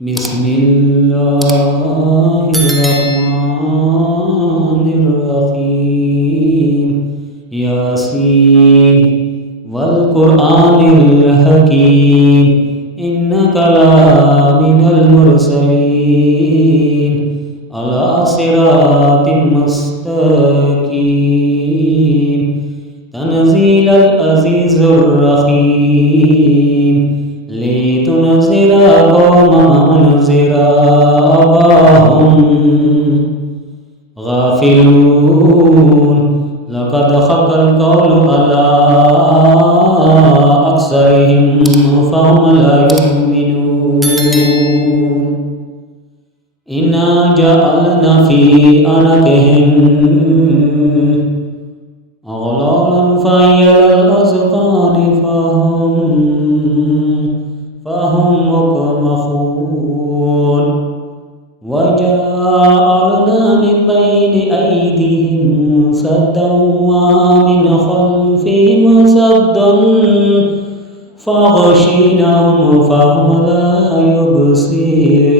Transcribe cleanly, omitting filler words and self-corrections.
بسم الله الرحمن الرحيم ياسين والقرآن الحكيم إنك لمن المرسلين على صراط مستقيم تنزيل العزيز الرحيم لتنذر قوما أنذر وهم غافلون لقد حق القول على أكثرهم فهم لا يؤمنون إنا جعلنا في أعناقهم أغلالا فهي الأذقان فهم مقمحون وجعلنا من بين أيديهم سدا ومن خلفهم سدا فغشيناهم فهم لا يبصرون